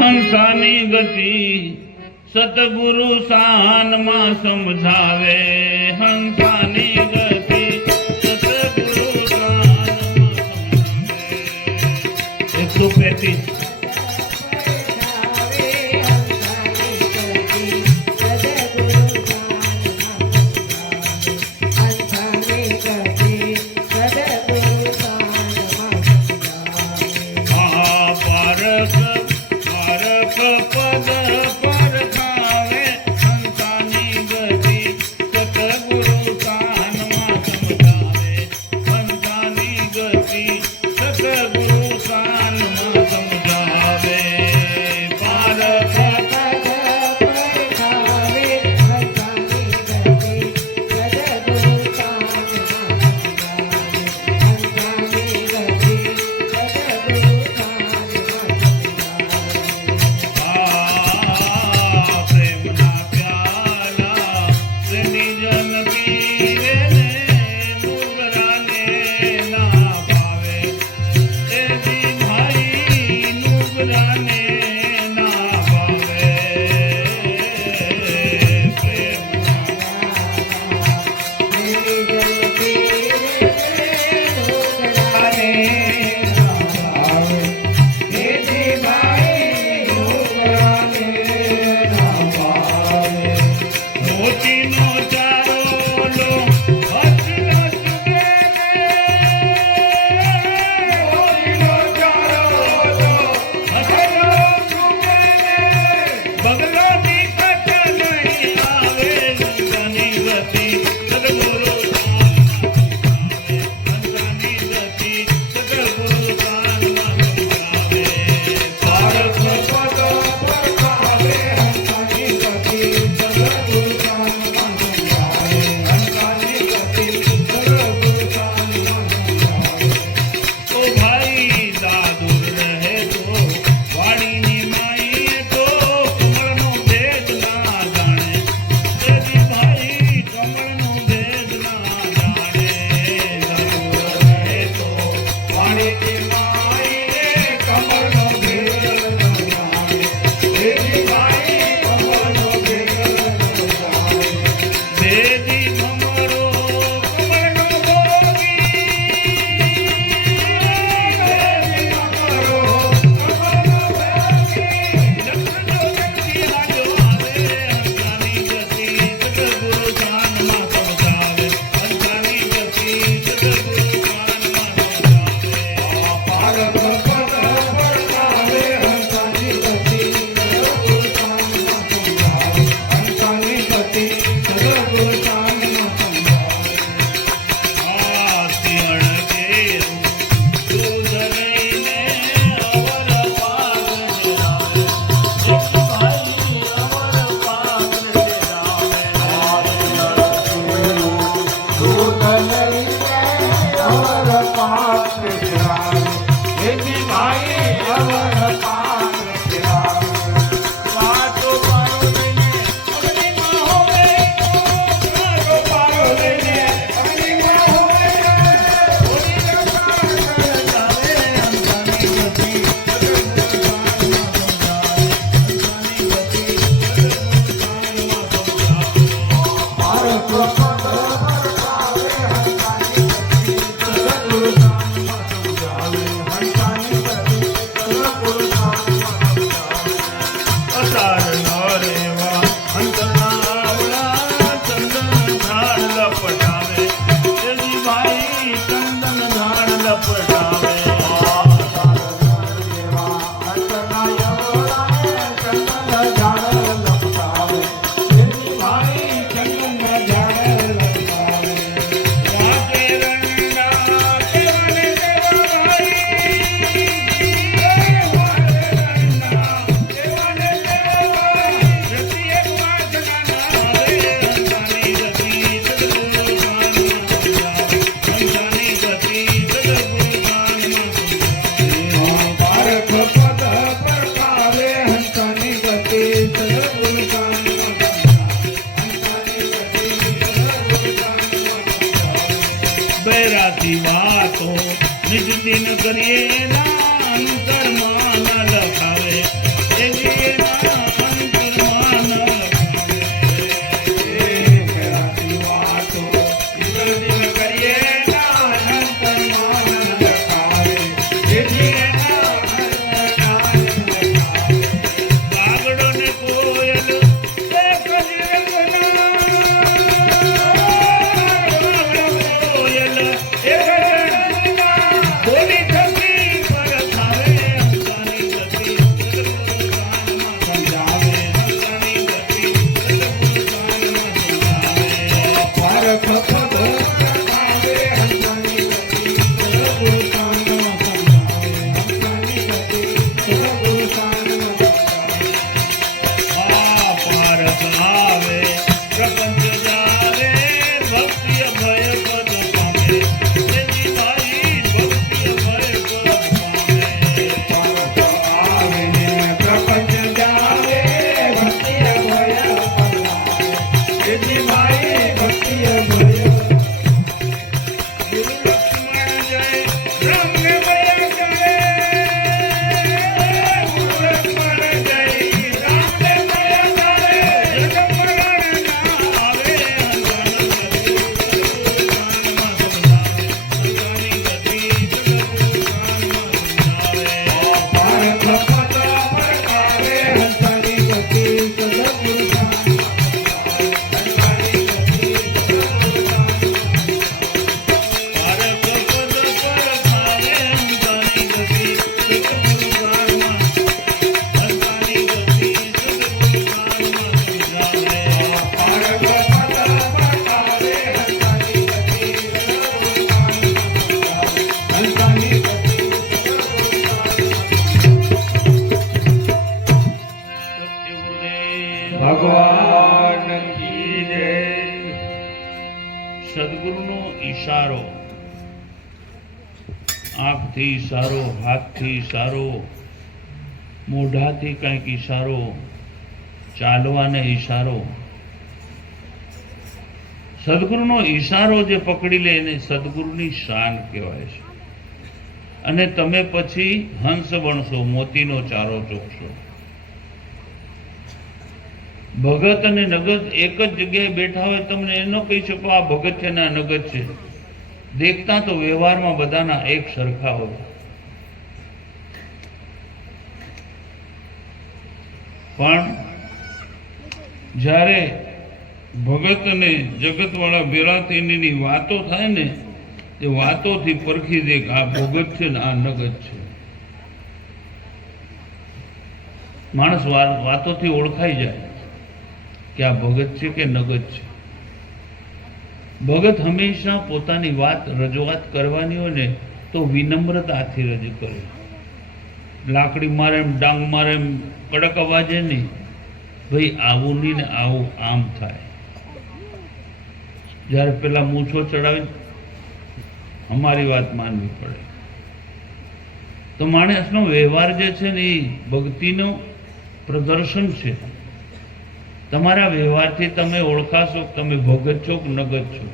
હંસાની ગતિ સતગુરુ શાનમાં સમજાવે. હંસાની ગતિ સતગુરુ શાનમાં સમજાવે. 135 સતગુરુ શાનમાં સમજાવે. આંખથી ઈશારો, હાથથી ઈશારો, મોઢાથી કંઈક ઈશારો, ચાલવાને ઈશારો. સદગુરુનો ઈશારો જે પકડી લે એને સદગુરુની શાન કહેવાય છે. અને તમે પછી હંસ બનશો, મોતીનો ચારો ચોકશો. ભગત અને નગત એક જ જગ્યાએ બેઠા હોય, તમને એ ન કહી શકો આ ભગત છે ને આ નગત છે. દેખતા તો વ્યવહારમાં બધાના એક સરખા હોય, પણ જ્યારે ભગત અને જગતવાળા ભેળા થઈને એની વાતો થાય ને, એ વાતોથી પરખી દે કે આ ભગત છે ને આ નગત છે. માણસ વાતોથી ઓળખાઈ જાય કે આ ભગત છે કે નગત છે. ભગત હંમેશા પોતાની વાત રજૂઆત કરવાની હોય ને તો વિનમ્રતાથી રજૂ કરે. લાકડી મારે એમ, ડાંગ મારે એમ, કડક અવાજે નહીં. ભાઈ આવું નહીં ને આવું આમ થાય. જ્યારે પેલા મૂછો ચડાવી અમારી વાત માનવી પડે. તો માણસનો વ્યવહાર જે છે ને એ ભક્તિનું પ્રદર્શન છે. તમારા વ્યવહારથી તમે ઓળખાશો કે તમે ભગત છો કે નગત છો.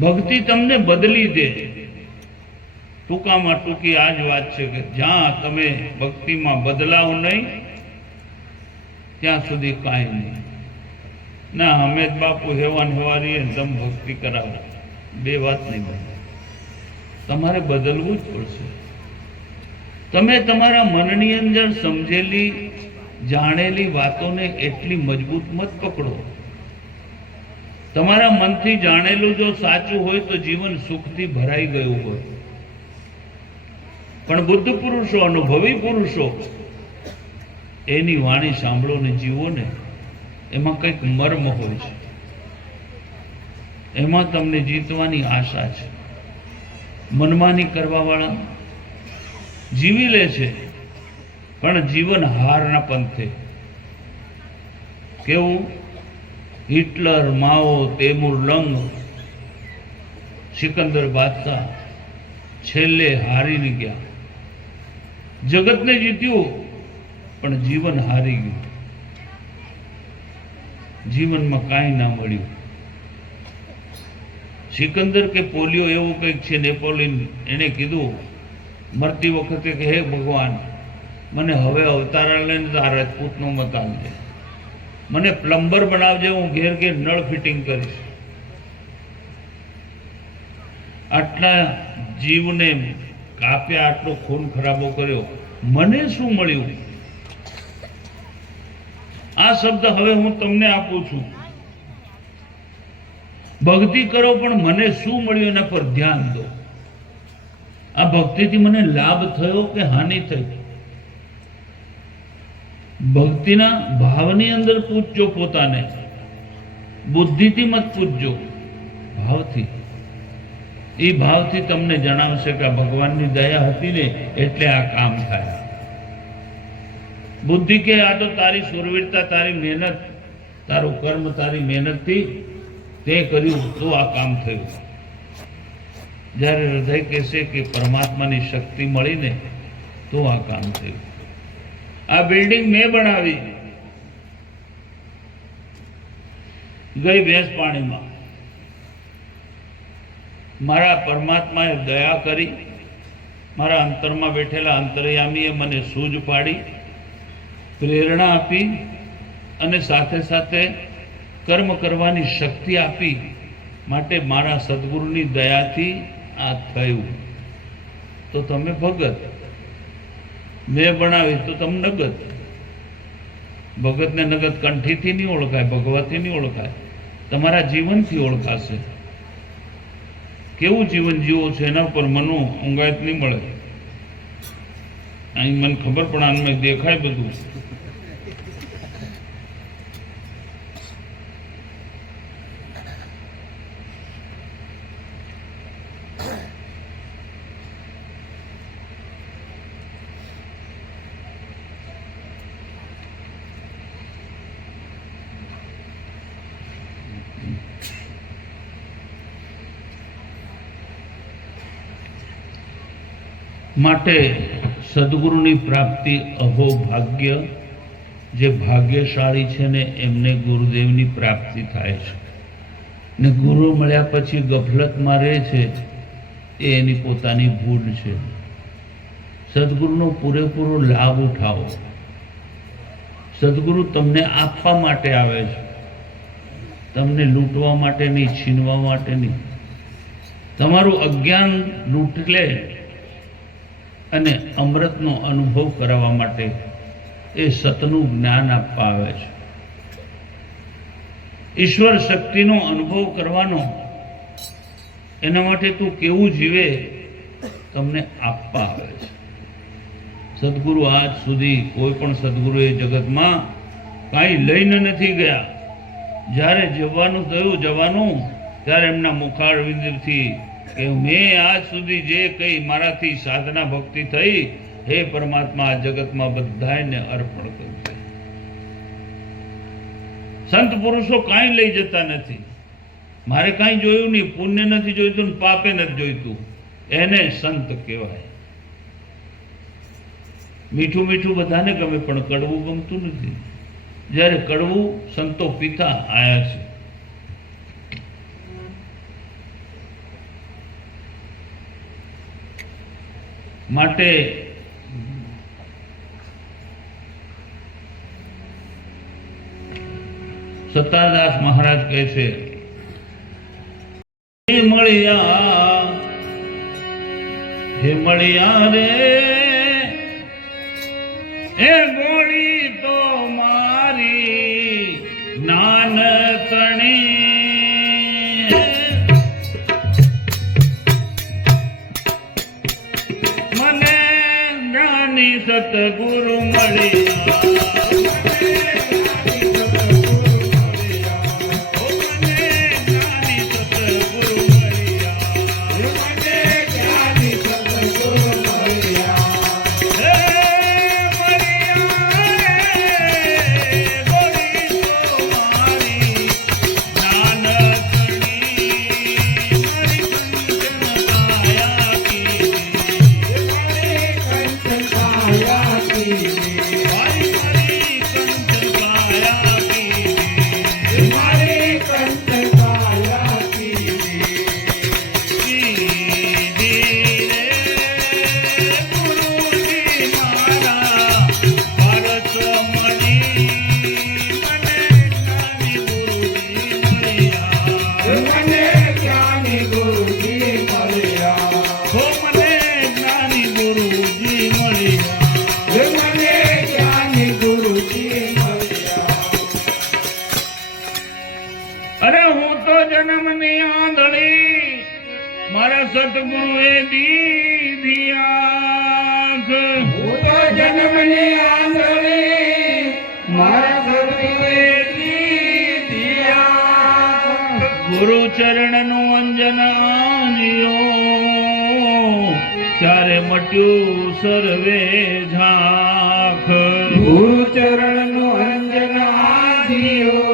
ભક્તિ તમને બદલી દે. ટૂંકામાં ટૂંકી આ જ વાત છે કે જ્યાં તમે ભક્તિમાં બદલાવ નહીં ત્યાં સુધી કાંઈ નહીં. ના હમેદ બાપુ હેવાન હેવારીએ તમે ભક્તિ કરાવો, બે વાત નહીં બને. તમારે બદલવું જ પડશે. તમે તમારા મનની અંદર સમજેલી જાણેલી વાતોને એટલી મજબૂત મત પકડો. તમારા મનથી જાણેલું જો સાચું હોય તો જીવન સુખથી ભરાઈ ગયું હોય. પણ બુદ્ધ પુરુષો, અનુભવી પુરુષો, એની વાણી સાંભળો ને જીવો ને, એમાં કંઈક મર્મ હોય છે. એમાં તમને જીતવાની આશા છે. મનમાની કરવા વાળા જીવી લે છે, પણ જીવન હારના પંથે. કેવું? હિટલર, માઓ, તૈમૂર લંગ, સિકંદર બાદશાહ છેલ્લે હારીને ગયા. જગતને જીત્યું પણ જીવન હારી ગયું. જીવનમાં કાંઈ ના મળ્યું. સિકંદર કે પોલિયો એવું કંઈક છે, નેપોલિયન, એને કીધું મરતી વખતે કે હે ભગવાન, મને હવે અવતારા લઈને આ રાજપૂતનો મત આપજે. મને પ્લમ્બર બનાવજે, હું ઘેર ઘેર નળ ફિટિંગ કરીશ. આટલા જીવને કાપ્યા, આટલો ખૂન ખરાબો કર્યો, મને શું મળ્યું? આ શબ્દ હવે હું તમને આપું છું. ભક્તિ કરો પણ મને શું મળ્યું એના પર ધ્યાન દો. આ ભક્તિથી મને લાભ થયો કે હાનિ થઈ? ભક્તિના ભાવની અંદર પૂછજો પોતાને. બુદ્ધિથી મત પૂછજો, ભાવથી. એ ભાવથી તમને જણાવશે કે આ ભગવાનની દયા હતી ને એટલે આ કામ થાય. બુદ્ધિ કે આ તો તારી સુરવીરતા, તારી મહેનત, તારું કર્મ, તારી મહેનતથી તે કર્યું તો આ કામ થયું. જ્યારે હૃદય કહેશે કે પરમાત્માની શક્તિ મળીને તો આ કામ થયું. આ બિલ્ડિંગ મેં બનાવી, ગઈ ભેંસ પાણીમાં. મારા પરમાત્માએ દયા કરી, મારા અંતરમાં બેઠેલા અંતર્યામીએ મને સૂઝ પાડી, પ્રેરણા આપી અને સાથે સાથે કર્મ કરવાની શક્તિ આપી. માટે મારા સદગુરુની દયાથી આ થયું. તો તમે ભગત. મેં બનાવી તો તમે નગત. ભગતને નગત કંઠીથી નહીં ઓળખાય, ભગવતથી નહીં ઓળખાય, તમારા જીવનથી ઓળખાશે. કેવું જીવન જીવો છે એના ઉપર મનો ઊંઘાયત નહીં મળે. અહીં મને ખબર પણ આમાં દેખાય બધું. માટે સદગુરુની પ્રાપ્તિ અહો ભાગ્ય. જે ભાગ્યશાળી છે ને એમને ગુરુદેવની પ્રાપ્તિ થાય છે. ને ગુરુ મળ્યા પછી ગફલતમાં રહે છે એ એની પોતાની ભૂલ છે. સદગુરુનો પૂરેપૂરો લાભ ઉઠાવો. સદગુરુ તમને આપવા માટે આવે છે, તમને લૂંટવા માટે નહીં, છીનવા માટે નહીં. તમારું અજ્ઞાન લૂંટ લે અને અમૃતનો અનુભવ કરાવવા માટે એ સતનું જ્ઞાન આપવા આવે છે. ઈશ્વર શક્તિનો અનુભવ કરવાનો, એના માટે તું કેવું જીવે તમને આપવા આવે છે. સદગુરુ આજ સુધી કોઈ પણ સદગુરુ એ જગતમાં કાંઈ લઈને નથી ગયા. જ્યારે જવાનું થયું ત્યારે એમના મુખારવિંદથી કે મેં આજ સુધી જે કંઈ મારાથી સાધના ભક્તિ થઈ, હે પરમાત્મા આ જગતમાં બધાને અર્પણ કર્યું છે. સંત પુરુષો કાંઈ લઈ જતા નથી. મારે કાંઈ જોયું નહીં, પુણ્ય નથી જોઈતું ને પાપે નથી જોઈતું, એને સંત કહેવાય. મીઠું મીઠું બધાને ગમે પણ કડવું ગમતું નથી. જ્યારે કડવું સંતો પીતા આયા છે. માટે સત્તારદાસ મહારાજ કહે છે, હે મળ્યા રે એ ગોળી તો મારી નાનકણી, મને જ્ઞાની સતગુરુ મળ્યા. મારા સતગુરુએ દીધી આંખ, હું તો જન્મની આંધળી, મારા સતગુરુએ દીધી આંખ. ગુરુ ચરણનું અંજન આંજ્યો, ત્યારે મટ્યું સર્વે ઝાંખ. ગુરુ ચરણનું અંજન આંજ્યો,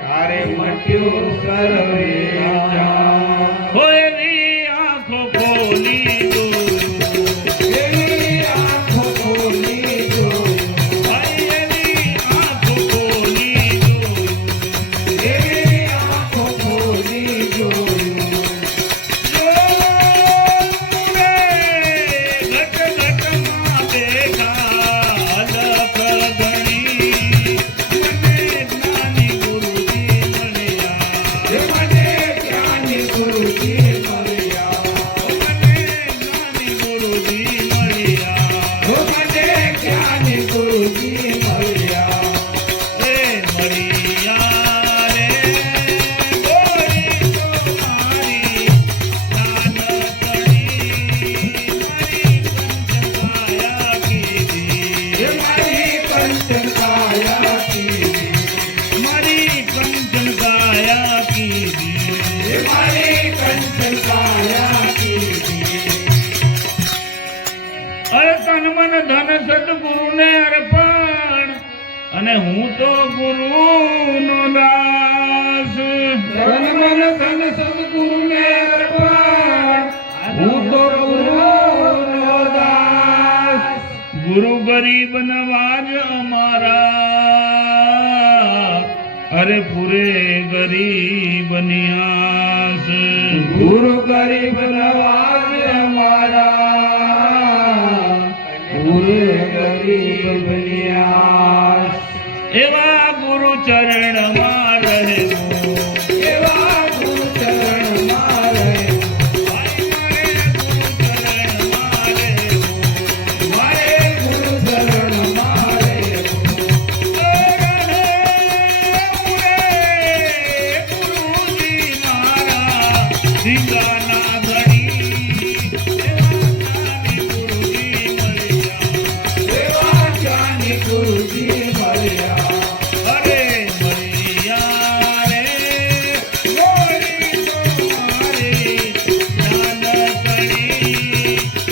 ત્યારે મટ્યું સર્વે સદગુરુને અર્પણ, અને હું તો ગુરુનો દાસ. તન મન ધન સદગુરુને અર્પણ, હું તો ગુરુ ગુરુ ગરીબ નવાજ અમારા, અરે પૂરે ગરીબ નિયાસ. ગુરુ ગરીબ નવાજ અમારા, પૂરે ગરીબ નિયાસ. એવા ગુરુ ચરણમાં રહેવું, એવા ગુરુ ચરણમાં રહેવું. મારે ગુરુ ચરણમાં રહેવું. ગુરુજી મારા ધીંગાના ઘડી, એવા જ્ઞાની ગુરુજી મળ્યા. અરે મળ્યા રે ગોરી તમારી જ્ઞાન કરી,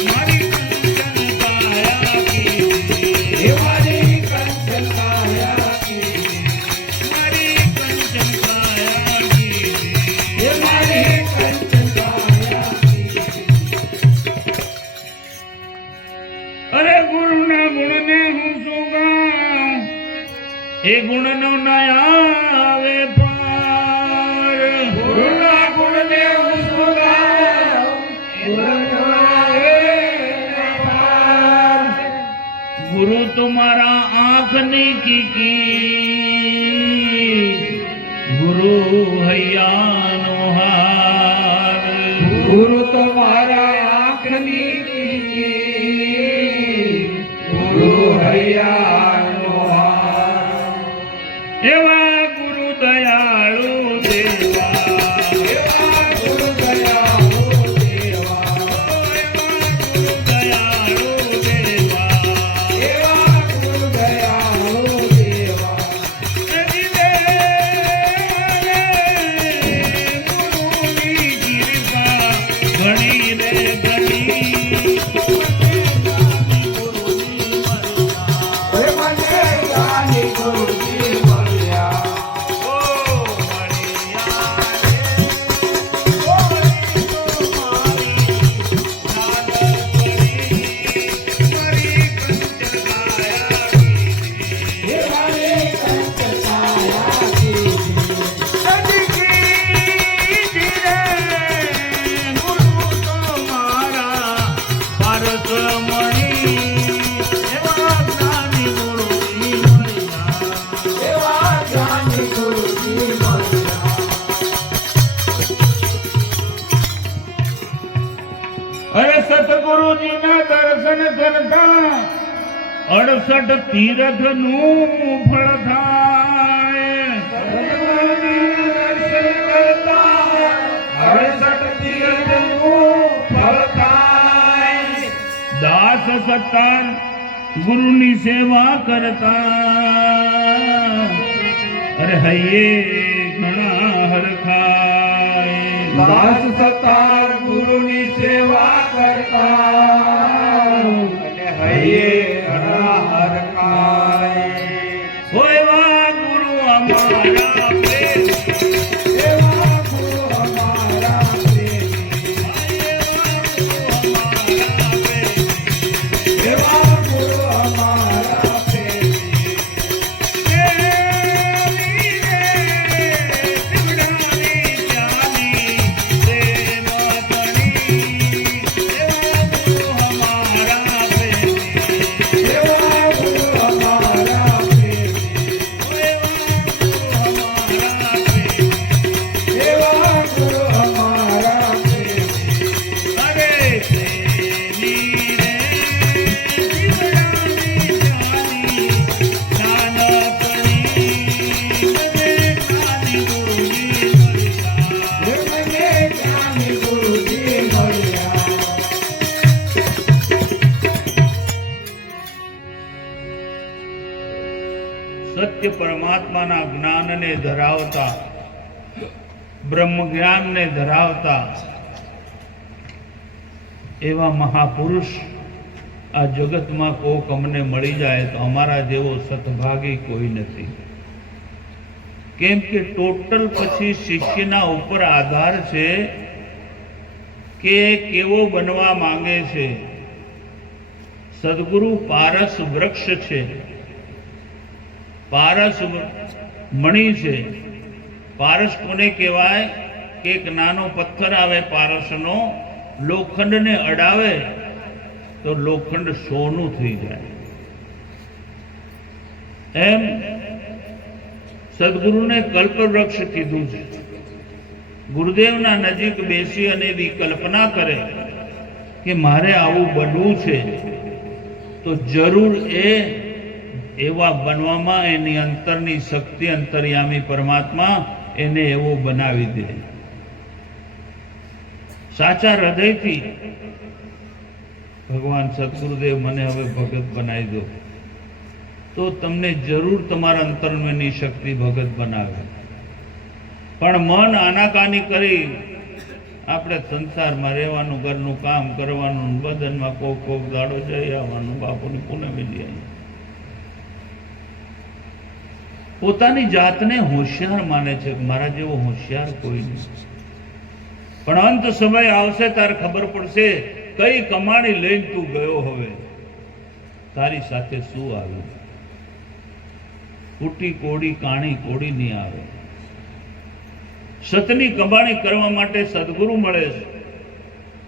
મારી કંચન કાયા કીધી, એવાની કંચન કાયા કીધી. મારી કંચન કાયા કીધી. એવાની કંચન કાયા કીધી. અરે ગુરુના ગુણને હું શું ગાઉં, એ ગુણનો ના આવે પાર. ગુરુના ગુણને હું શું ગાઉં, ગુરુનો આવે પાર. ગુરુ તુમારા આંખની કીકી, ગુરુ હૈયાનો હાર. ગુરુ તમારા આંખની કીકી, ગુરુ હૈયાનો હાર. એવા ગુરુ દયાળુ દેવા, એવા ગુરુ દયાળુ દેવા. ગુરુ દયાળુ દેવા. એવા ગુરુ દયાળુ દેવા. ગુરુની કૃપા ઘણી રે ઘણી, હે મને જ્ઞાની ગુરુજી મળ્યા. ઓ મળ્યા રે ગોરી તમારી જ્ઞાન કરી, મારી કંચન કાયા કીધી. એવાની કંચન કાયા કીધી. એવા જ્ઞાની ગુરુજી મળ્યા. અરે સતગુરુજીના દર્શન કરતા 68 તીર્થ નું ફળ થાય. સદગુરુજીના દર્શન કરતા 68 તીર્થનું ફળ થાય. દાસ 17 ગુરુની સેવા કરતા, અરે હૈયે ઘણા હરખાય. દાસ 17 ગુરુની સેવા કરતા, અને હૈયે ઘણા હરખાય. હોય એવા ગુરુ અમારા પ્રેમી, એવા ગુરુ અમારા પ્રેમી. એવા ગુરુ અમારા પ્રેમી. એવા ગુરુ અમારા પ્રેમી. એવા ગુરુ અમારા પ્રેમી. હે મને જ્ઞાની ગુરુજી મળ્યા. સત્ય પરમાત્માના જ્ઞાનને ધરાવતા, બ્રહ્મ જ્ઞાનને ધરાવતા એવા મહાપુરુષ આ જગતમાં કોક અમને મળી જાય તો અમારા જેવો સતભાગી કોઈ નથી. કેમ કે ટોટલ પછી શિષ્યના ઉપર આધાર છે કે કેવો બનવા માંગે છે. સદગુરુ પારસ વૃક્ષ છે, પારસ મણી છે. પારસ કોને કહેવાય કે એક નાનો પથ્થર આવે પારસનો, લોખંડને અડાવે તો લોખંડ સોનું થઈ જાય. એમ સદગુરુને કલ્પવૃક્ષ કીધું છે. ગુરુદેવના નજીક બેસી અને એવી કલ્પના કરે કે મારે આવું બનવું છે, તો જરૂર એવા બનવામાં એની અંતરની શક્તિ, અંતર્યામી પરમાત્મા એને એવો બનાવી દે. સાચા હૃદયથી ભગવાન સદગુરુદેવ મને હવે ભગત બનાવી દો, તો તમને જરૂર તમારા અંતર્મની શક્તિ ભગત બનાવે. પણ મન આનાકાની કરી આપણે સંસારમાં રહેવાનું, ઘરનું કામ કરવાનું, બદનમાં કોક દાડો જઈ આવવાનું, બાપુની પૂનમે જઈ આવવાનું. પોતાની જાતને હોશિયાર માને છે, મારા જેવો હોશિયાર કોઈ નહીં. પણ અંત સમય આવશે ત્યારે ખબર પડશે કઈ કમાણી લઈને તું ગયો, હવે તારી સાથે શું આવ્યું. ફૂટી કોડી કાણી કોડી નહીં આવે. સતની કમાણી કરવા માટે સદગુરુ મળે છે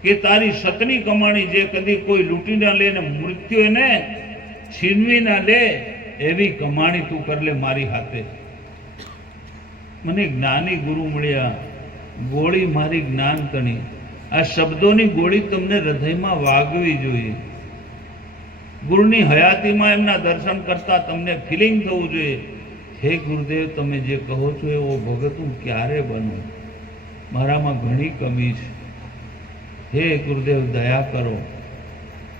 કે તારી સતની કમાણી જે કદી કોઈ લૂંટી ના લે ને મૃત્યુ એને છીનવી ના લે, એવી કમાણી તું કર લે મારી હાથે. મને જ્ઞાની ગુરુ મળ્યા, ગોળી મારી જ્ઞાન કણી. આ શબ્દોની ગોળી તમને હૃદયમાં વાગવી જોઈએ. ગુરુની હયાતીમાં એમના દર્શન કરતા તમને ફિલિંગ થવું જોઈએ, હે ગુરુદેવ તમે જે કહો છો એવો ભગત હું ક્યારે બનું, મારામાં ઘણી કમી છે. હે ગુરુદેવ દયા કરો,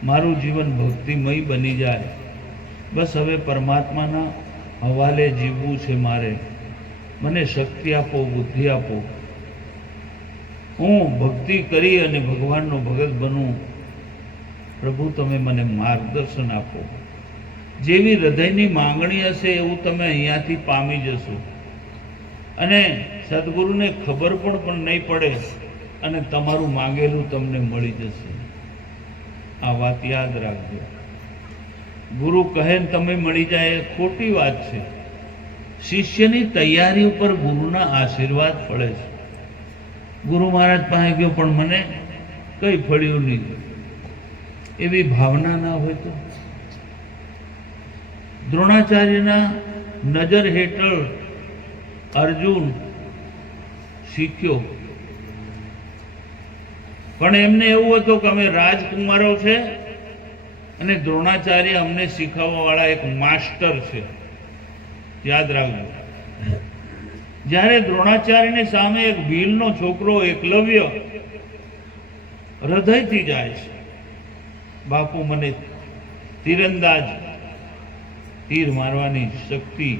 મારું જીવન ભક્તિમય બની જાય. બસ હવે પરમાત્માના હવાલે જીવવું છે મારે. મને શક્તિ આપો, બુદ્ધિ આપો, હું ભક્તિ કરી અને ભગવાનનો ભગત બનું. પ્રભુ તમે મને માર્ગદર્શન આપો. જેવી હૃદયની માંગણી હશે એવું તમે અહીંયાથી પામી જશો, અને સદગુરુને ખબર પણ નહીં પડે અને તમારું માંગેલું તમને મળી જશે. આ વાત યાદ રાખજો. ગુરુ કહે ને તમે મળી જાય એ ખોટી વાત છે. શિષ્યની તૈયારી ઉપર ગુરુના આશીર્વાદ પડે છે. ગુરુ મહારાજ પાસે ગયો પણ મને કઈ ફળ્યું નહીં, એવી ભાવના ના હોય તો. દ્રોણાચાર્યના નજર હેઠળ અર્જુન શીખ્યો, પણ એમને એવું હતું કે અમે રાજકુમારો છે અને દ્રોણાચાર્ય અમને શીખવવા વાળા એક માસ્ટર છે. યાદ રાખજો. જ્યારે દ્રોણાચાર્યની સામે એક ભીલનો છોકરો એકલવ્ય હૃદયથી જાય છે, બાપુ મને તીરંદાજ તીર મારવાની શક્તિ,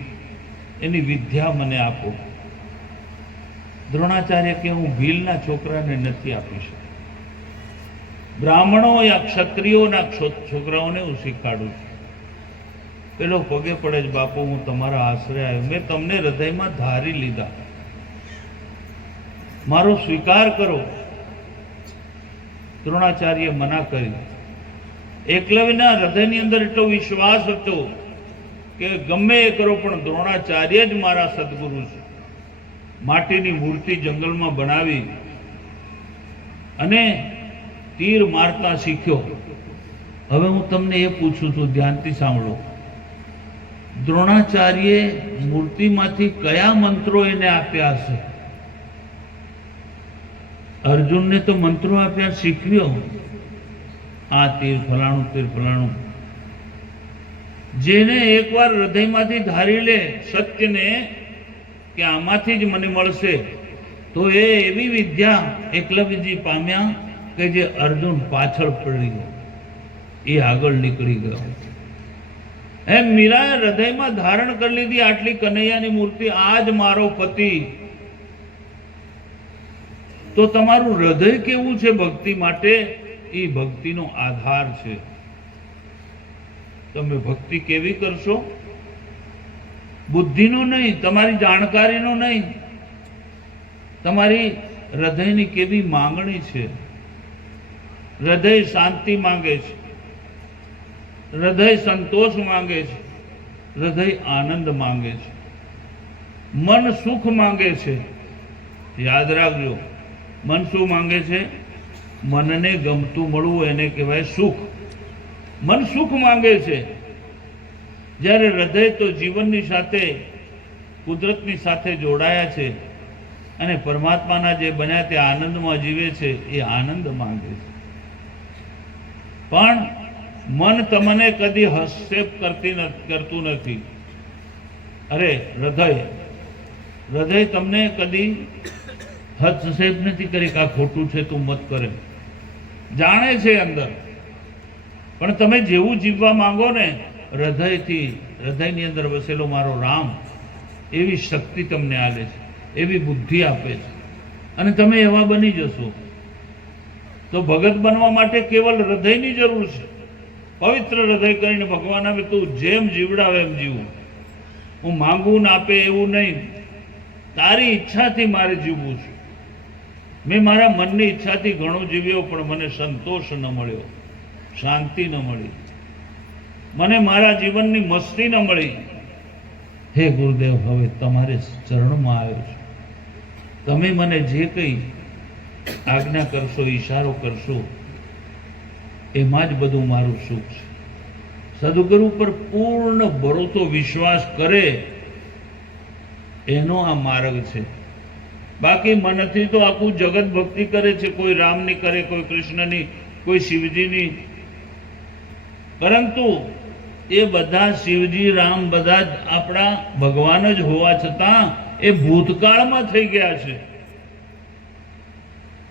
એની વિદ્યા મને આપો. દ્રોણાચાર્ય કે હું ભીલના છોકરાને નથી આપી શકતો, બ્રાહ્મણો યા ક્ષત્રિયોના છોકરાઓને હું શીખવાડું છું. પેલો પગે પડે જ, બાપુ હું તમારા આશરે આવ્યો, મેં તમને હૃદયમાં ધારી લીધા, મારો સ્વીકાર કરો. દ્રોણાચાર્ય મના કરી. એકલવ્યના હૃદયની અંદર એટલો વિશ્વાસ હતો કે ગમે એ કરો પણ દ્રોણાચાર્ય જ મારા સદગુરુ છે. માટીની મૂર્તિ જંગલમાં બનાવી અને તીર મારતા શીખ્યો. હવે હું તમને એ પૂછું છું, ધ્યાનથી સાંભળો. દ્રોણાચાર્ય મૂર્તિમાંથી કયા મંત્રો એને આપ્યા હશે? અર્જુનને તો મંત્રો આપ્યા, શીખવ્યો આ તીર ફલાણું, તીર ફલાણું. જેને એકવાર હૃદયમાંથી ધારી લે સત્યને કે આમાંથી જ મને મળશે, તો એ એવી વિદ્યા એકલવ્યજી પામ્યા કે જે અર્જુન પાછળ પડી ગયો, એ આગળ નીકળી ગયો. એમ મીરાએ હૃદયમાં ધારણ કરી લીધી આટલી કનૈયાની મૂર્તિ, આ જ મારો પતિ. તો તમારું હૃદય કેવું છે ભક્તિ માટે, એ ભક્તિનો આધાર છે. તમે ભક્તિ કેવી કરશો? બુદ્ધિનો નહીં, તમારી જાણકારીનો નહીં, તમારી હૃદયની કેવી માંગણી છે. હૃદય શાંતિ માંગે છે, હૃદય સંતોષ માંગે છે, હૃદય આનંદ માંગે છે, મન સુખ માંગે છે. યાદ રાખજો, મન શું માંગે છે? મનને ગમતું મળવું એને કહેવાય સુખ. મન સુખ માંગે છે, જ્યારે હૃદય તો જીવનની સાથે, કુદરતની સાથે જોડાયા છે અને પરમાત્માના જે બન્યા તે આનંદમાં જીવે છે, એ આનંદ માંગે છે. પણ મન તમને કદી હસ્તક્ષેપ કરતું નથી. અરે હૃદય તમને કદી હસ્તક્ષેપ નથી કરી કે આ ખોટું છે તું મત કરે. જાણે છે અંદર, પણ તમે જેવું જીવવા માંગો ને હૃદયથી, હૃદયની અંદર વસેલો મારો રામ એવી શક્તિ તમને આલે છે, એવી બુદ્ધિ આપે છે અને તમે એવા બની જશો. તો ભગત બનવા માટે કેવલ હૃદયની જરૂર છે. પવિત્ર હૃદય કરીને ભગવાન આવે તું જેમ જીવડાવે એમ જીવું. હું માંગવું ને આપે એવું નહીં, તારી ઈચ્છાથી મારે જીવવું છે. મેં મારા મનની ઈચ્છાથી ઘણો જીવ્યો પણ મને સંતોષ ન મળ્યો, શાંતિ ન મળી, મને મારા જીવનની મસ્તી ન મળી. હે ગુરુદેવ, હવે તમારે ચરણમાં આવ્યો છું. તમે મને જે કંઈ આજ્ઞા કરશો, ઈશારો કરશો, એમાં જ બધું મારું સુખ છે. સદગુરુ પર પૂર્ણ ભરોસો વિશ્વાસ કરે એનો આ માર્ગ છે. બાકી મનથી તો આખું જગત ભક્તિ કરે છે. કોઈ રામની કરે, કોઈ કૃષ્ણની, કોઈ શિવજીની. પરંતુ એ બધા શિવજી, રામ બધા જ આપણા ભગવાન જ હોવા છતાં એ ભૂતકાળમાં થઈ ગયા છે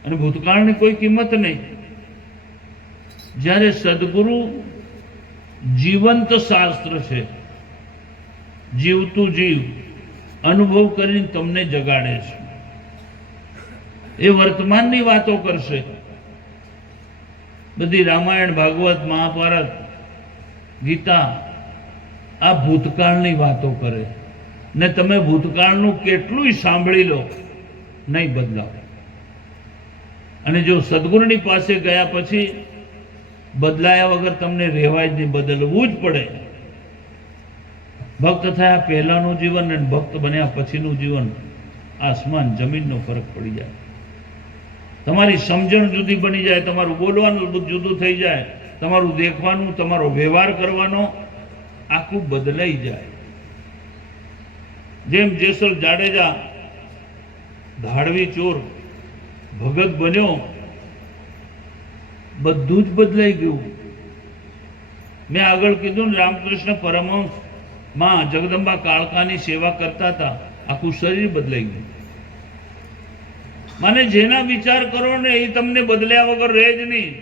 અને ભૂતકાળની કોઈ કિંમત નહીં. જ્યારે સદગુરુ જીવંત શાસ્ત્ર છે, જીવતું જીવ અનુભવ કરીને તમને જગાડે છે. એ વર્તમાનની વાતો કરશે. બધી રામાયણ, ભાગવત, મહાભારત, ગીતા આ ભૂતકાળની વાતો કરે ને તમે ભૂતકાળનું કેટલું સાંભળી લો, નહીં બદલાવ. અને જો સદગુરુની પાસે ગયા પછી બદલાયા વગર તમને રહેવાય જ નહીં, બદલવું જ પડે. ભક્ત થયા પહેલાનું જીવન અને ભક્ત બન્યા પછીનું જીવન આસમાન જમીનનો ફરક પડી જાય. તમારી સમજણ જુદી બની જાય, તમારું બોલવાનું જુદું થઈ જાય, તમારું દેખવાનું, તમારો વ્યવહાર કરવાનો આખું બદલાઈ જાય. જેમ જેસલ જાડેજા ધાડવી ચોર ભગત બન્યો, બધું જ બદલાઈ ગયું. મેં આગળ કીધું ને, રામકૃષ્ણ પરમહંસ માં જગદંબા કાળકાની સેવા કરતા હતા, આખું શરીર બદલાઈ ગયું. મને જેના વિચાર કરો ને એ તમને બદલ્યા વગર રહે જ નહીં.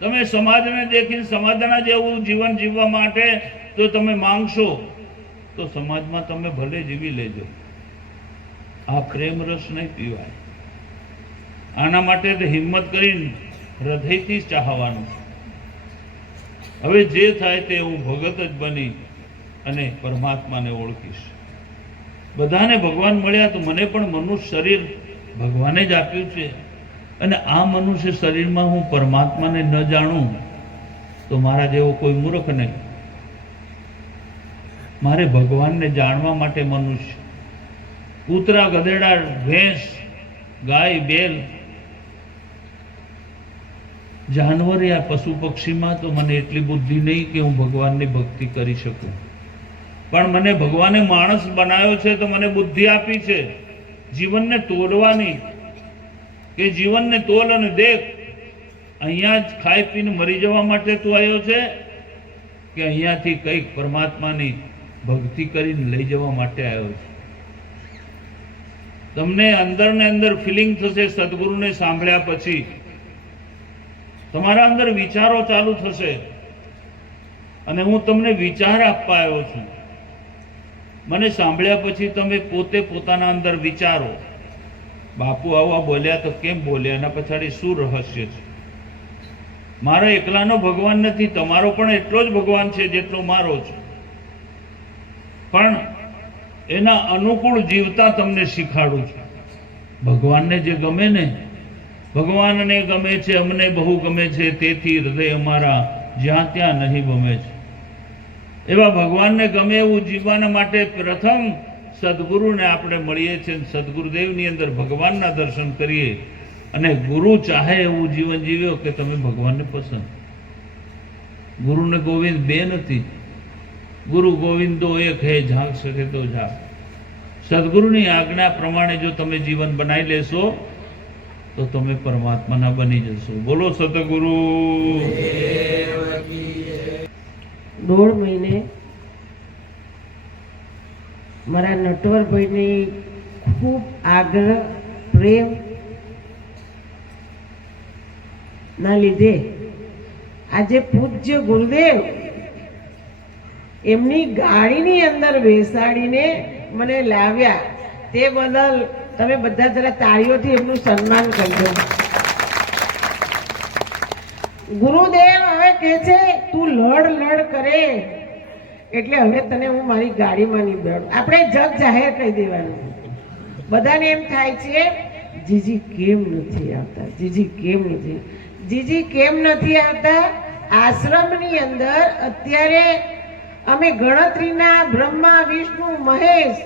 તમે સમાજને દેખીને સમાજના જેવું જીવન જીવવા માટે તો તમે માંગશો તો સમાજમાં તમે ભલે જીવી લેજો. આ પ્રેમ રસ નહીં પીવાય. આના માટે તો હિંમત કરીને હૃદયથી ચાહવાનું. હવે જે થાય તે હું ભગત જ બની અને પરમાત્માને ઓળખીશ. બધાને ભગવાન મળ્યા તો મને પણ મનુષ્ય શરીર ભગવાને જ આપ્યું છે અને આ મનુષ્ય શરીરમાં હું પરમાત્માને ન જાણું તો મારા જેવો કોઈ મૂર્ખ નહીં. મારે ભગવાનને જાણવા માટે મનુષ્ય, કૂતરા, ગધેડા, ભેંસ, ગાય, બેલ, જાનવર યા પશુ પક્ષીમાં તો મને એટલી બુદ્ધિ નહીં કે હું ભગવાનની ભક્તિ કરી શકું. પણ મને ભગવાને માણસ બનાવ્યો છે તો મને બુદ્ધિ આપી છે જીવનને તોલવાની, કે જીવનને તોલ અને દેખ. અહીંયા જ ખાઈ પીને મરી જવા માટે તું આવ્યો છે કે અહીંયાથી કંઈક પરમાત્માની ભક્તિ કરીને લઈ જવા માટે આવ્યો છે? તમને અંદર ને અંદર ફિલિંગ થશે સદગુરુને સાંભળ્યા પછી. તમારા અંદર વિચારો ચાલુ થશે અને હું તમને વિચાર આપવા આવ્યો છું. મને સાંભળ્યા પછી તમે પોતે પોતાના અંદર વિચારો, બાપુ આવા બોલ્યા તો કેમ બોલ્યા, એના પછાડી શું રહસ્ય છે? મારો એકલાનો ભગવાન નથી, તમારો પણ એટલો જ ભગવાન છે જેટલો મારો છે. પણ એના અનુકૂળ જીવતા તમને શીખાડું છું. ભગવાનને જે ગમે ને, ભગવાનને ગમે છે, અમને બહુ ગમે છે, તેથી હૃદય અમારા જ્યાં ત્યાં નહીં ગમે છે. એવા ભગવાનને ગમે એવું જીવવાના માટે પ્રથમ સદગુરુને આપણે મળીએ છીએ. સદગુરુદેવની અંદર ભગવાનના દર્શન કરીએ અને ગુરુ ચાહે એવું જીવન જીવ્યો કે તમે ભગવાનને પસંદ. ગુરુને ગોવિંદ બે નથી, ગુરુ ગોવિંદો એક હે, ઝાંક શકે તો ઝાંક. સદગુરુની આજ્ઞા પ્રમાણે જો તમે જીવન બનાવી લેશો તો તમે પરમાત્માના બની જશો. બોલો સતગુરુ. 1.5 મહિને મારા નટવરભાઈની ખૂબ આગ્રહ પ્રેમ ના લીધે આજે પૂજ્ય ગુરુદેવ એમની ગાડીની અંદર બેસાડીને મને લાવ્યા. તે બદલ તમે બધા જરા તાળીઓથી એમનું સન્માન કરજો. ગુરુદેવ હવે કહે છે તું લડ કરે એટલે હવે તને હું મારી ગાડીમાં નહીં બેઠું. આપણે જગ જાહેર કહી દેવાનું. બધાને એમ થાય છે જીજી કેમ નથી આવતા, જીજી કેમ નથી, જીજી કેમ નથી આવતા. આશ્રમની અંદર અત્યારે અમે ગણતરીના બ્રહ્મા વિષ્ણુ મહેશ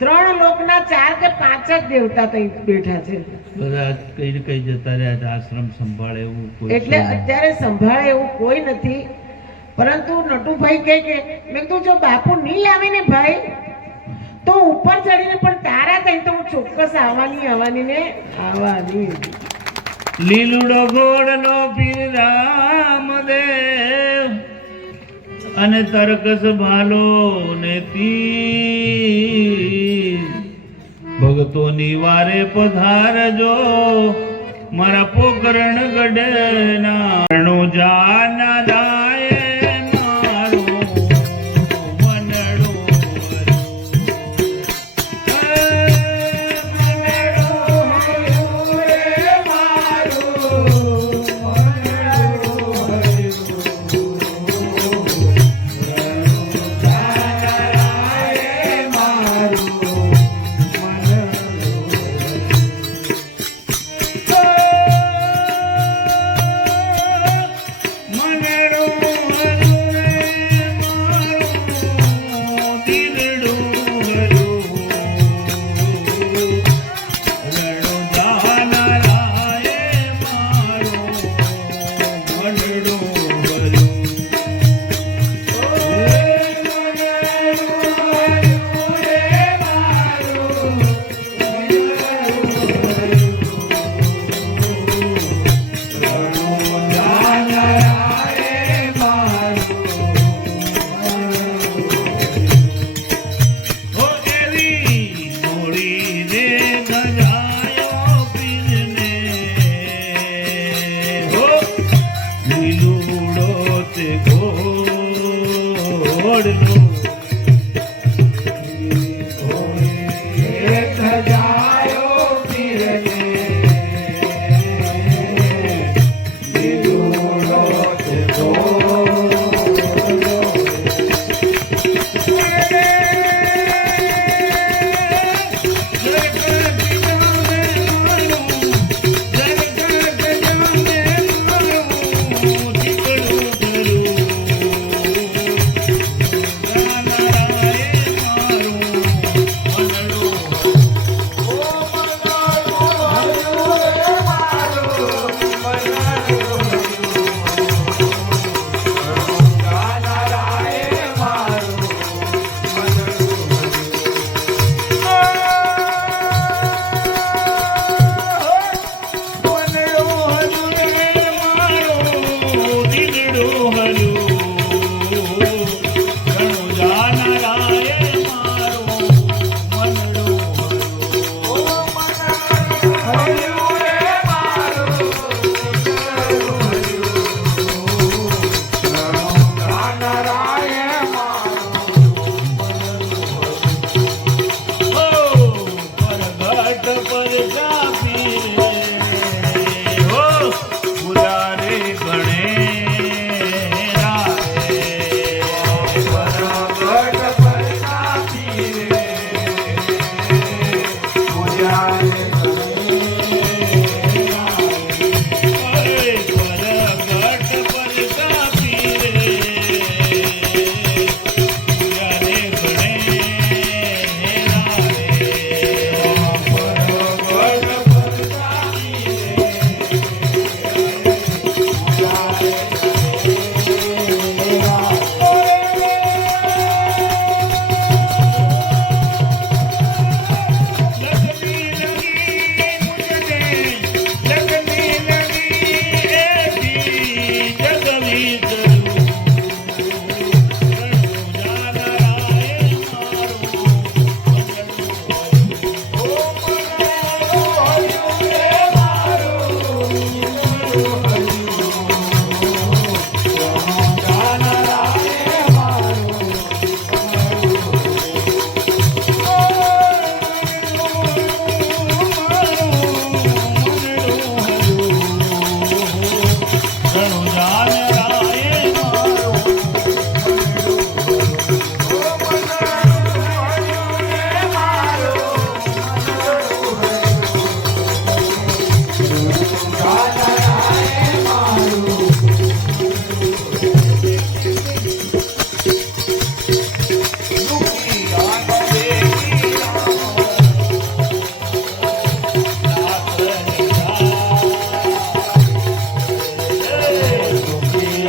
3 લોકના 4 કે 5 જ દેવતા ત્યાં બેઠા છે. બધા કઈ જતા રહ્યા છે. આશ્રમ સંભાળે એવું કોઈ એટલે છે નહીં. અત્યારે સંભાળે એવું કોઈ નથી. પરંતુ નટુભાઈ કહે કે મેં કીધું જો બાપુ નહીં આવે ને ભાઈ તો ઉપર ચડીને પણ તારા ત્યાં તો હું ચોક્કસ આવવાની ને આવવાની. લીલુડો ઘોડલો પીર રામદેવ અને તર્કસ ભાલો ને તીર ભગતોની વારે પધારજો મારા પોકરણ ગઢના જાના દાય મારું મનડું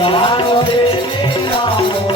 તુલસિયાનો દેવી રામો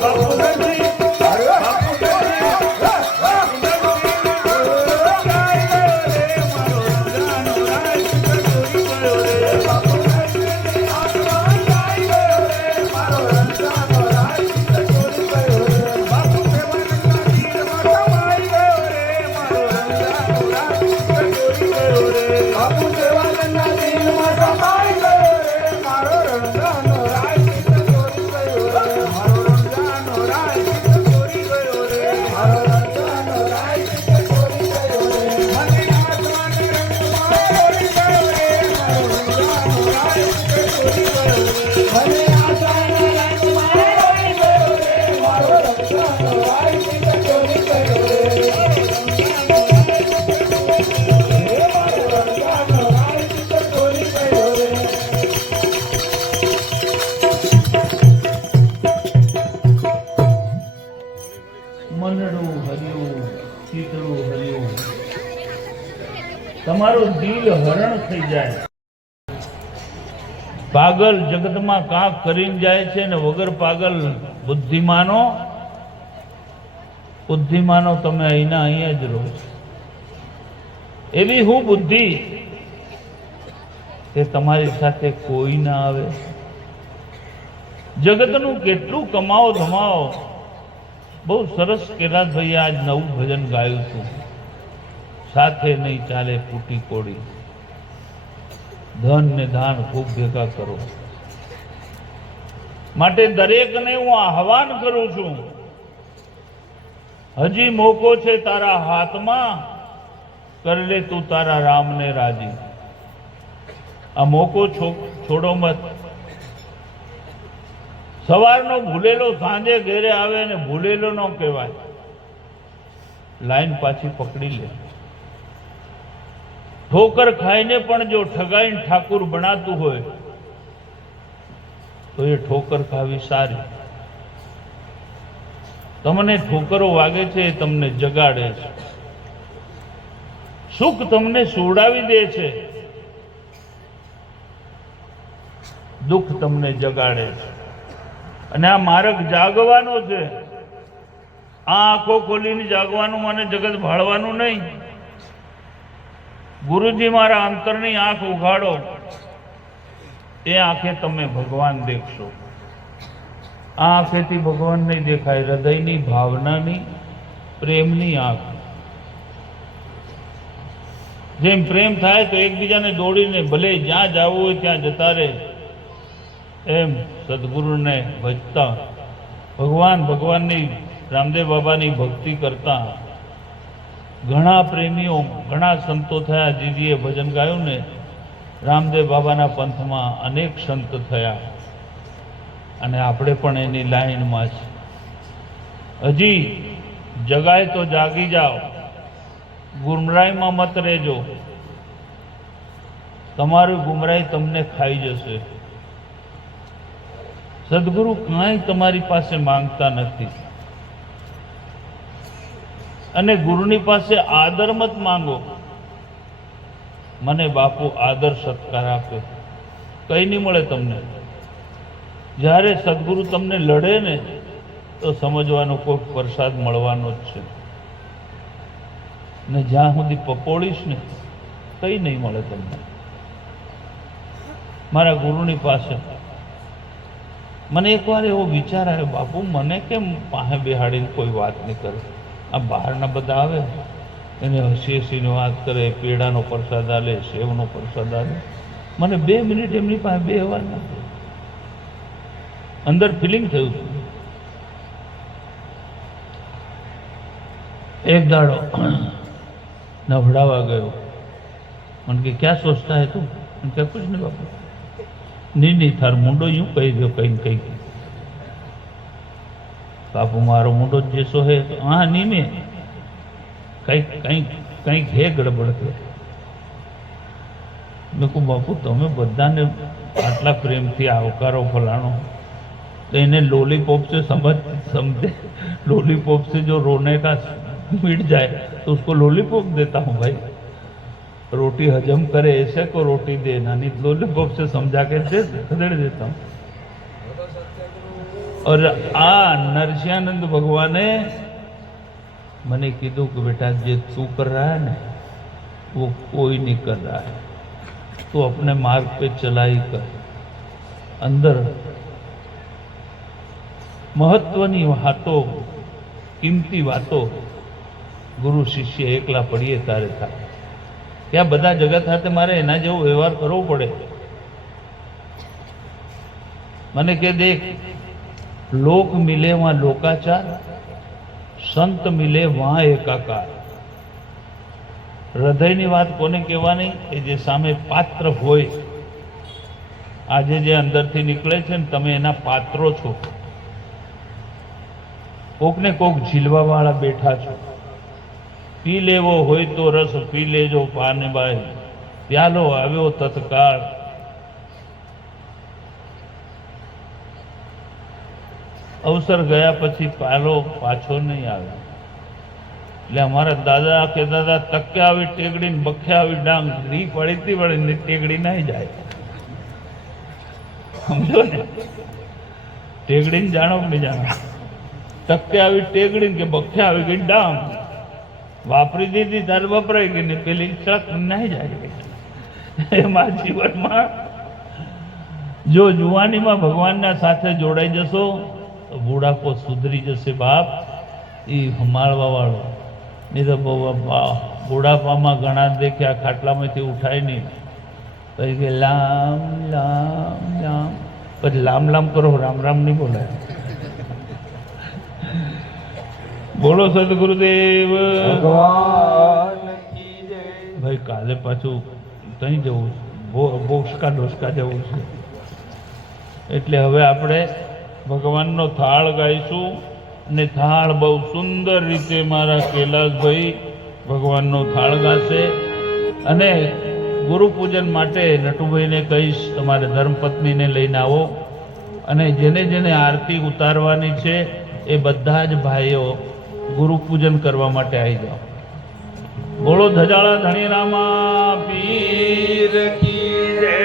બાપુ નથી બાપુ મનડું હર્યું ચિતડું હર્યું તમારું દિલ હરણ થઈ જાય. પાગલ જગતમાં કાંક કરીને જાય છે ને વગર પાગલ બુદ્ધિમાનો તમે અહીંના અહીંયા જ રહો છો. એવી હું બુદ્ધિ કે તમારી સાથે કોઈ ના આવે. જગતનું કેટલું કમાઓ ધમાઓ. બહુ સરસ કેલાસભાઈએ આજ નવું ભજન ગાયું હતું, સાથે નહીં ચાલે ફૂટી કોડી, ધન ને ધાન ખૂબ ભેગા કરો. માટે દરેકને હું આહવાન કરું છું, હજી મોકો છે તારા હાથમાં, કર લે તું તારા રામને રાજી. આ મોકો છોડો મત. સવારનો ભૂલેલો સાંજે ઘેરે આવે ને ભૂલેલો ન કહેવાય. લાઈન પાછી પકડી લે. ઠોકર ખાઈને પણ જો ઠગાઈને ઠાકુર બનાતું હોય તો એ ઠોકર ખાવી સારી. તમને ઠોકરો વાગે છે એ તમને જગાડે છે, સુખ તમને સુવડાવી દે છે, દુઃખ તમને જગાડે છે. અને આ માર્ગ જાગવાનો છે. આ આંખો ખોલીને જાગવાનું, મને જગત ભાળવાનું નહીં. ગુરુજી મારા અંતરની આંખ ઉઘાડો, એ આંખે તમે ભગવાન દેખશો. આ આંખેથી ભગવાન નહીં દેખાય, હૃદયની ભાવનાની પ્રેમની આંખ. જેમ પ્રેમ થાય તો એકબીજાને દોડીને ભલે જ્યાં જવું હોય ત્યાં જતા રહે, એમ સદગુરુને ભજતા ભગવાનની રામદેવ બાબાની ભક્તિ કરતા ઘણા પ્રેમીઓ, ઘણા સંતો થયા. જીજીએ ભજન ગાયું ને, રામદેવ બાબાના પંથમાં અનેક સંત થયા અને આપણે પણ એની લાઈનમાં છે. હજી જગાય તો જાગી જાઓ, ગુમરાહીમાં મત રહેજો. તમારી ગુમરાહી તમને ખાઈ જશે. સદગુરુ કાંઈ તમારી પાસે માંગતા નથી. અને ગુરુની પાસે આદર મત માંગો. મને બાપુ આદર સત્કાર આપે, કઈ નહીં મળે તમને. જ્યારે સદગુરુ તમને લડે ને તો સમજવાનો કોઈ પ્રસાદ મળવાનો જ છે. ને જ્યાં સુધી પપોળીશ ને કઈ નહીં મળે તમને. મારા ગુરુની પાસે મને એકવાર એવો વિચાર આવ્યો, બાપુ મને કેમ પાસે બેહાડીને કોઈ વાત નહીં કરે. આ બહારના બધા આવે એને હસી હસીને વાત કરે, પેડાનો પ્રસાદ આલે, સેવનો પ્રસાદ આલે. મને 2 મિનિટ એમની પાસે બેહવા ના દે. અંદર ફિલિંગ થયું. એક દાડો નવડાવા ગયો. મને કે ક્યાં સોચતા હે તું? મને કે કુછ નહીં બાપુ. નહીં થાર મુંડો यूं કહી દો કઈ બાપુ મારો મુંડો જેસો હે. હા નહીં મેં કંઈક હે ગડબડ કે. મેં કહું બાપુ તમે બધાને આટલા પ્રેમથી આવકારો ફલાણો, तो इन्हें लॉलीपॉप से समझे लॉलीपॉप से जो रोने का मिट जाए तो उसको लॉलीपॉप देता हूँ भाई. रोटी हजम करे ऐसे को रोटी देना, नहीं लॉलीपॉप से समझा के दे देता हूँ. और आ नरसिंहानंद भगवान ने मैंने कीधु कि बेटा जे तू कर रहा है ना वो कोई नहीं कर रहा है, तो अपने मार्ग पे चलाई कर। अंदर महत्वनी वातो किंमती वातो गुरु शिष्य एकला पड़ीए तारे था क्या बधा जगत हाथे मारे एना जेवो व्यवहार करवो पड़े। मने के देख लोक मिले वहां लोकाचार, संत मिले वहां एकाकार। हृदयनी वात कोने कहेवानी ए जे सामे पात्र होय। आजे जे अंदरथी निकळे छे ने तमे एना पात्रो छो। कोक ने कोक झीलवा वाळा बेठा छो। पी लेवो होय तो रस पी लेजो पाने बाई, प्यालो आव्यो तत्काळ। अवसर गया पछी प्यालो पाछो नहीं आवे। એટલે અમારા દાદા કહેતા હતા તકે આવી ટેકડી ને બખે આવી ડાંગ રી પડીતી વળે ને ટેકડી નહીં જાય। સમજો ને ટેકડી ને જાણો કે નહીં જાણો? તકે આવી ટેકડી કે બખે આવી ગઈ ડાંગ વાપરી દીધી તાર વપરાઈ ગઈ ને પેલી ચક નહીં જાય। એમાં જીવનમાં જો જુવાનીમાં ભગવાનના સાથે જોડાઈ જશો તો બુઢાપો સુધરી જશે બાપ। એ સંભાળવા વાળો नहीं तो बुढ़ापा में घना देखा खाटला में थी उठाई नहीं पी के लाम लाम लाम पर लाम लाम करो राम राम नहीं बोला। बोलो सदगुरुदेव भगवान की जय। भाई काले पाछू तई जવું બોક્સકા ડોસકા જવું છે એટલે હવે આપણે ભગવાનનો થાળ ગાઈશું ને થાળ બહુ સુંદર રીતે મારા કૈલાસભાઈ ભગવાનનો થાળ ગાશે। અને ગુરુ પૂજન માટે નટુભાઈને કહીશ તમારે ધર્મપત્નીને લઈને આવો અને જેને જેને આરતી ઉતારવાની છે એ બધા જ ભાઈઓ ગુરુ પૂજન કરવા માટે આવી જાઓ। બોલો ધજાળા ધણીરામા પીર કી જય।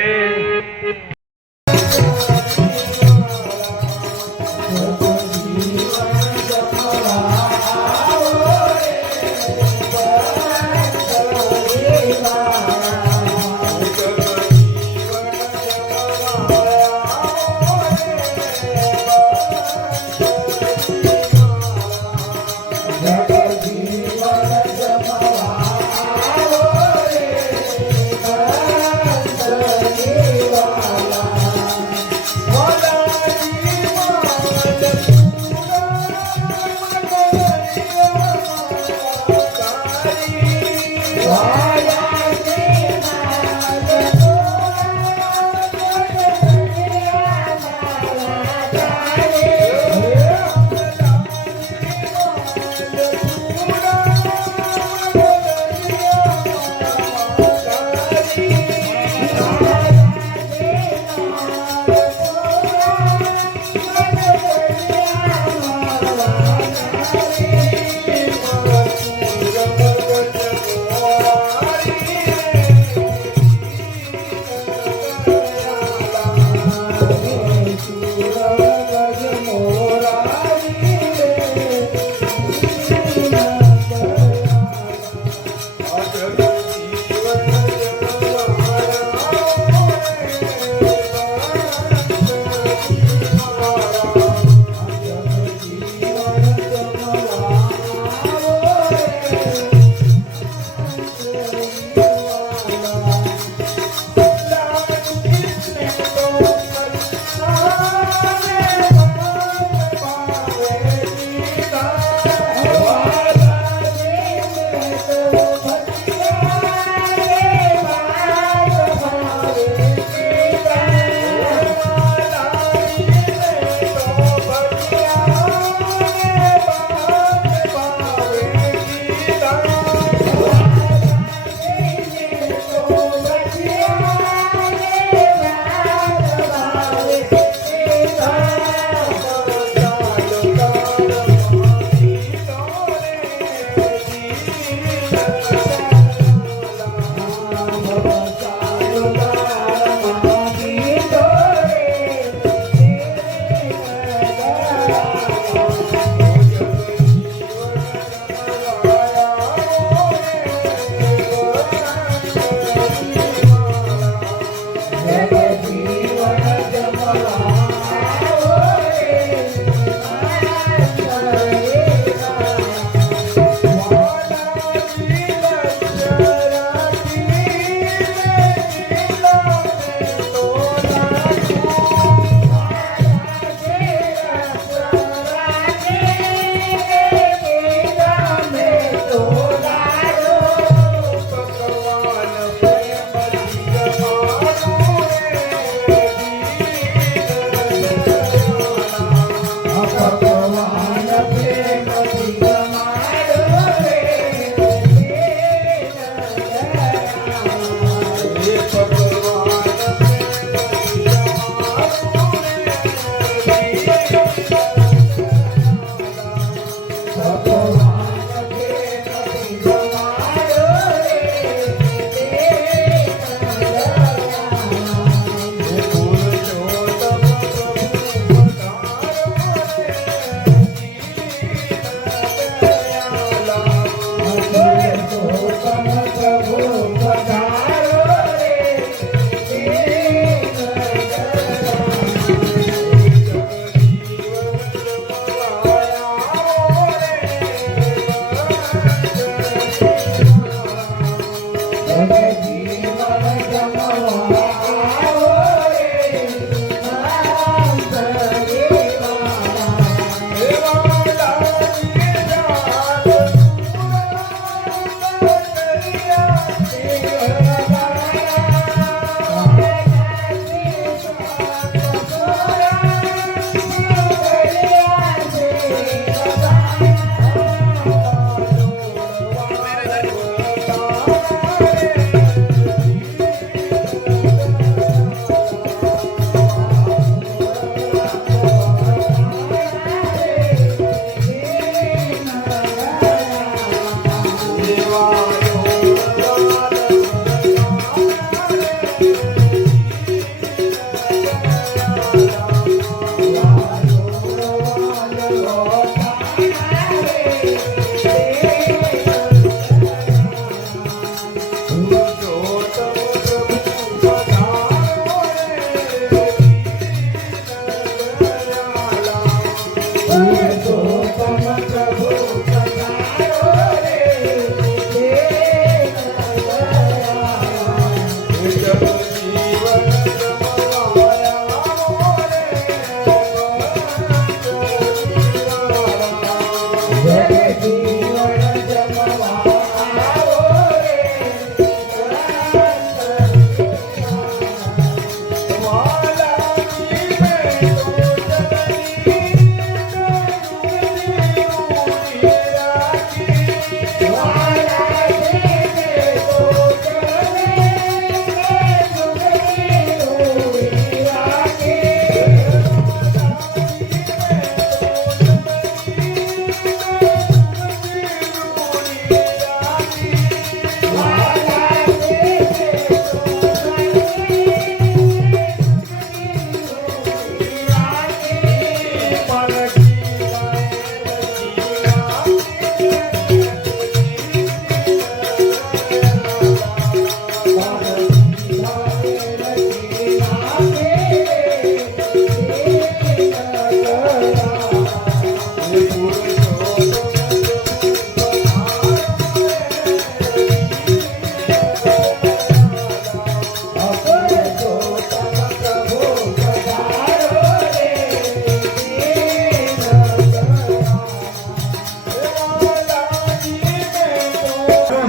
जीवन जमावा रे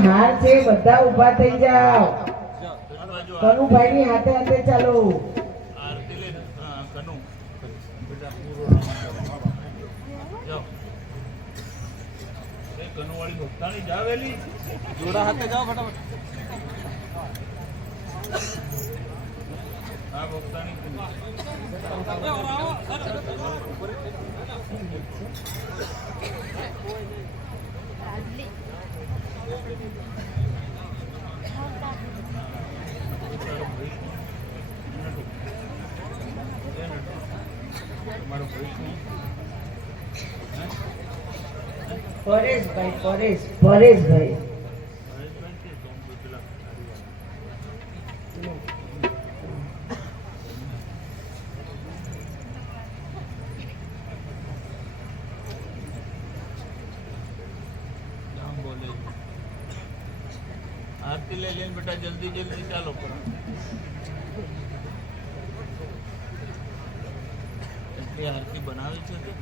હાર છે બધા ઊભા થઈ જાઓ કનુભાઈ ની હાથે હાથે ચાલો આરતી લે કનુ બેટા પૂરો જાઓ એ કનુ વાળી ભક્તાણી જાવેલી જોડા હાથે જાઓ ફટાફટ. આ ભક્તાણી પરેશભાઈ आरती ले लेन बेटा जल्दी जल्दी चालो એટલી આરતી બનાવી છે તે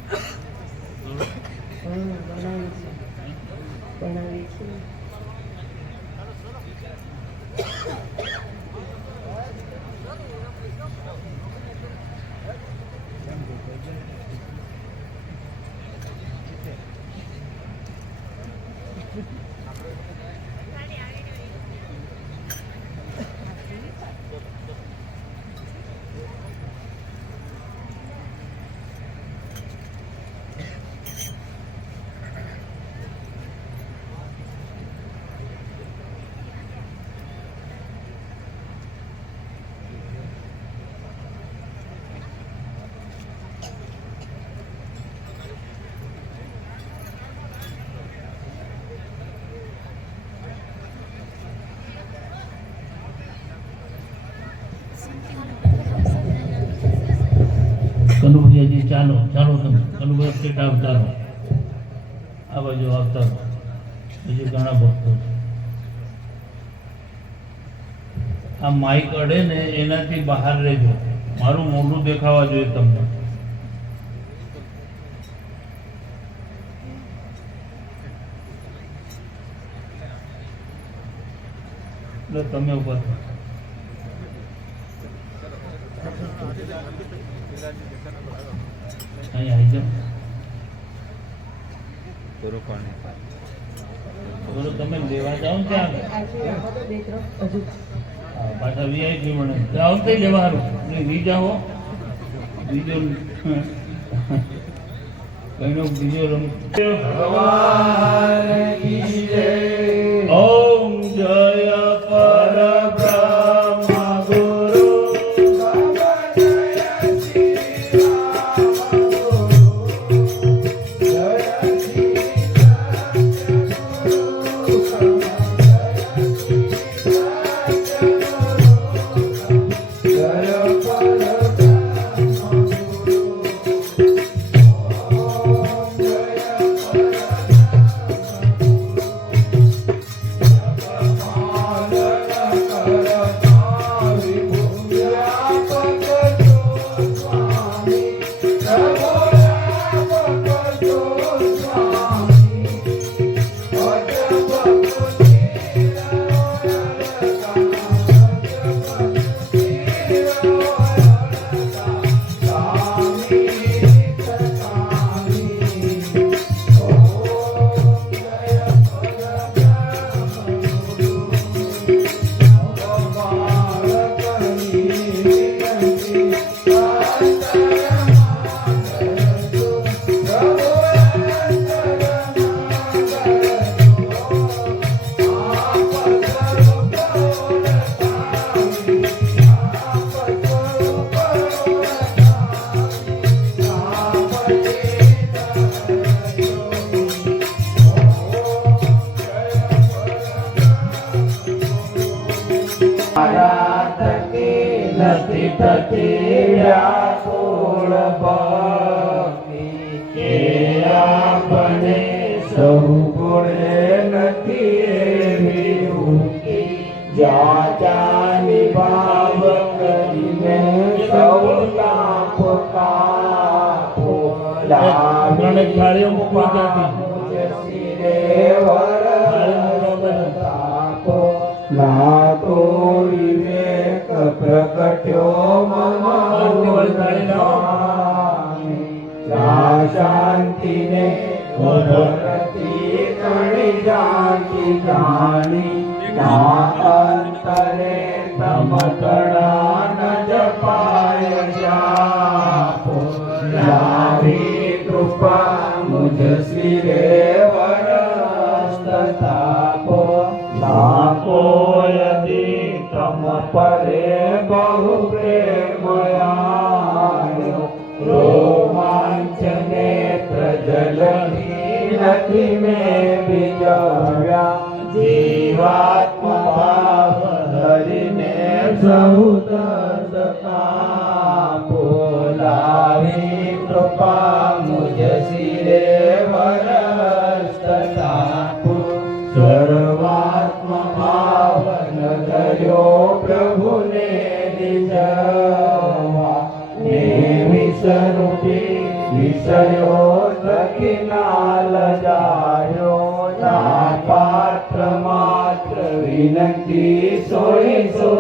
બનાવી છે કનુભાઈ ચાલો ચાલો તમે કનુભાઈ સ્ટેટ આવતા રહો આ બાજુ આવતા રહો બીજું ઘણા ભક્તો છે આ માઇક અડે ને એનાથી બહાર રહેજો મારું મોઢું દેખાવા જોઈએ તમને એટલે તમે ઉપર અહીં આવી જાઓ બોલો તમે લેવા જાઓ ને ત્યાં પાછા વીઆઈપી મળે જાઓ તો લેવા સારું વી જાઓ બીજો કઈનો બીજો રમ ભગવાન કી જય. ઓમ જય પરબ્રહ્મ ગુરુ જય અતિ વ્યાકુળ ભક્તિ કે આપણે સૌ ગુણે નથી એવી ઉક્તિ જ્યાં ત્યાંની ભાવ કરીને સૌ તાપ કાપો લાવી શિરે વર તાપો નાતો વિવેક પ્રગટ્યો મમ શાંતિને વરતી કણી જાતિ જાણી ના અંતરે તમકણા ન જપાય જાપો લાવી કૃપા મુજ શિરે વરસ્તતાપો લાપો યદિ તમ પરે બહુ પ્રેમયાયો રોમાંચને પ્રજલતી નથી મેં બીજવ્યા જીવાત્મા ભાવ ધરીને સહુત સકાપો લાવી કૃપા મુજ શિરે વરસ્તતાપો સર્વાત્મા ભાવન ધર્યો પ્રભુને નિજવા ને વિષરૂપી વિષયો થકી ના લજાયો ના પાત્ર માત્ર વિનંતી સોઈ સો